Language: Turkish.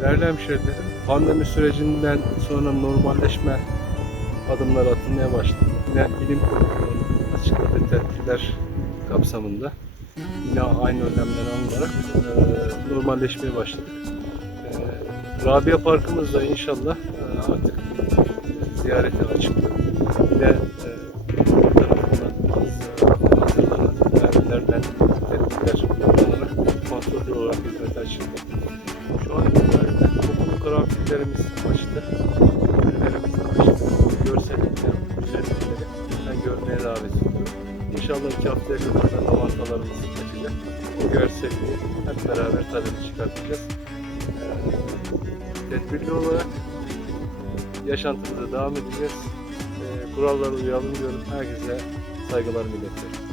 Değerli hemşehrilerim, pandemi sürecinden sonra normalleşme adımları atılmaya başladı. Yine bilim kurulunun açıkladığı tedbirler kapsamında yine aynı önlemler alınarak e, normalleşmeye başladık. E, Rabia Parkımız da inşallah e, artık ziyarete açıktı. Yine e, hazırlanan vergilerden tedbirler uygulanarak kontrollü olarak hizmete açıldı. Şu an topluluk karanfillerimiz açtı. Ürünlerimiz açtı. Görsellikler, güzellikleri ben görmeye davet ediyorum. İnşallah iki haftaya kadar da lavantalarımız açacak. Bu görselliği hep beraber tadını çıkartacağız. Ee, tedbirli olarak yaşantımıza devam edeceğiz. Ee, kurallara uyalım diyorum. Herkese saygılarımı iletiyorum.